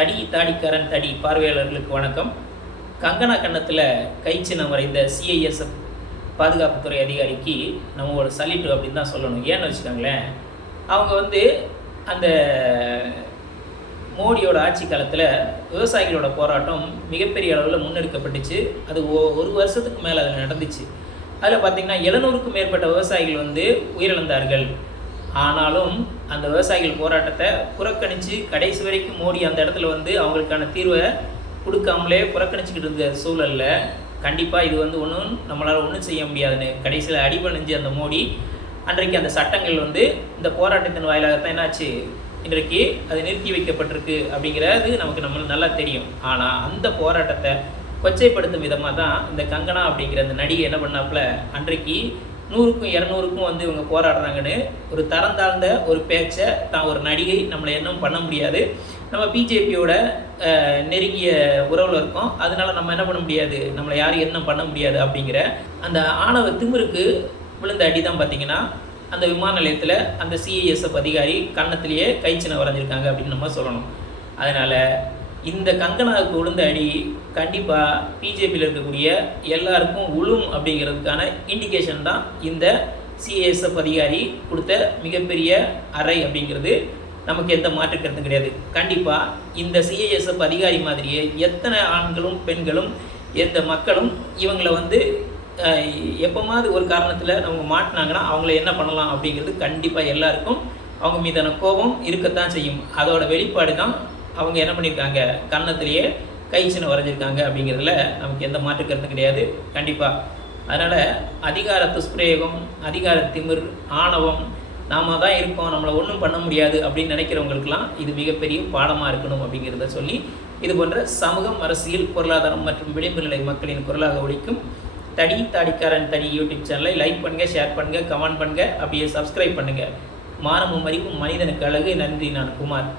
தடி தாடிக்காரன் தடி. பார்வையாளர்களுக்கு வணக்கம். கங்கனா கன்னத்தில் கைச்சின்னம் வரைந்த சிஐஎஸ்எஃப் பாதுகாப்புத்துறை அதிகாரிக்கு நம்ம ஒரு சல்யூட் அப்படின்னு தான் சொல்லணும். ஏன்னு வச்சுக்கோங்களேன் அவங்க வந்து அந்த மோடியோட ஆட்சி காலத்தில் விவசாயிகளோட போராட்டம் மிகப்பெரிய அளவில் முன்னெடுக்கப்பட்டுச்சு. அது ஒரு வருஷத்துக்கு மேலே அதில் நடந்துச்சு. அதில் பார்த்திங்கன்னா எழுநூறுக்கும் மேற்பட்ட விவசாயிகள் வந்து உயிரிழந்தார்கள். ஆனாலும் அந்த விவசாயிகள் போராட்டத்தை புறக்கணித்து கடைசி வரைக்கும் மோடி அந்த இடத்துல வந்து அவங்களுக்கான தீர்வை கொடுக்காமலே புறக்கணிச்சுக்கிட்டு இருந்த சூழலில் கண்டிப்பாக இது வந்து ஒன்றும் நம்மளால் ஒன்றும் செய்ய முடியாதுன்னு கடைசியில் அடிபணிஞ்சு அந்த மோடி அன்றைக்கு அந்த சட்டங்கள் வந்து இந்த போராட்டத்தின் வாயிலாகத்தான் என்னாச்சு? இன்றைக்கு அது நிறுத்தி வைக்கப்பட்டிருக்கு அப்படிங்கிறது நமக்கு நம்ம நல்லா தெரியும். ஆனால் அந்த போராட்டத்தை கொச்சைப்படுத்தும் விதமாக தான் இந்த கங்கனா அப்படிங்கிற அந்த நடிகை என்ன பண்ணாப்புல? அன்றைக்கு நூறுக்கும் இரநூறுக்கும் வந்து இவங்க போராடுறாங்கன்னு ஒரு தரம் தாழ்ந்த ஒரு பேச்சை தான் ஒரு நடிகை நம்மளை என்ன பண்ண முடியாது. நம்ம பிஜேபியோட நெருங்கிய உறவில் இருக்கோம். அதனால நம்ம என்ன பண்ண முடியாது? நம்மளை யாரும் என்ன பண்ண முடியாது அப்படிங்கிற அந்த ஆணவ திமிருக்கு விழுந்த அடி தான் பார்த்தீங்கன்னா அந்த விமான நிலையத்தில் அந்த சிஐஎஸ்எஃப் அதிகாரி கன்னத்திலேயே கைச்சினை வரைஞ்சிருக்காங்க அப்படின்னு நம்ம சொல்லணும். அதனால் இந்த கங்கனாவுக்கு விழுந்த அடி கண்டிப்பாக பிஜேபியில் இருக்கக்கூடிய எல்லாருக்கும் உளும் அப்படிங்கிறதுக்கான இண்டிகேஷன் தான் இந்த சிஏஎஸ்எஃப் அதிகாரி கொடுத்த மிகப்பெரிய அறை அப்படிங்கிறது. நமக்கு எந்த மாற்று கருத்தும் கிடையாது. கண்டிப்பாக இந்த சிஏஎஸ்எஃப் அதிகாரி மாதிரியே எத்தனை ஆண்களும் பெண்களும் எந்த மக்களும் இவங்களை வந்து எப்போமாவது ஒரு காரணத்தில் நம்ம மாட்டினாங்கன்னா அவங்கள என்ன பண்ணலாம் அப்படிங்கிறது கண்டிப்பாக எல்லாருக்கும் அவங்க மீதான கோபம் இருக்கத்தான் செய்யும். அதோட வெளிப்பாடு தான் அவங்க என்ன பண்ணியிருக்காங்க? கன்னத்திலேயே கை சின்ன வரைஞ்சிருக்காங்க அப்படிங்கிறதுல நமக்கு எந்த மாற்று கருத்தும் கிடையாது. கண்டிப்பாக அதனால் அதிகார துஷ்பிரயோகம் அதிகார திமிர் ஆணவம் நாம தான் இருக்கோம். நம்மளை ஒன்றும் பண்ண முடியாது அப்படின்னு நினைக்கிறவங்களுக்கெல்லாம் இது மிகப்பெரிய பாடமாக இருக்கணும் அப்படிங்கிறத சொல்லி இது போன்ற சமூகம் அரசியல் பொருளாதாரம் மற்றும் விளிம்பு நிலை மக்களின் குரலாக ஒழிக்கும் தடி தாடிக்காரன் தடி யூடியூப் சேனலை லைக் பண்ணுங்கள் ஷேர் பண்ணுங்கள் கமெண்ட் பண்ணுங்கள் அப்படியே சப்ஸ்கிரைப் பண்ணுங்கள் மானமும் அறிவும் மனிதனுக்கு அழகு. நன்றி நான் குமார்.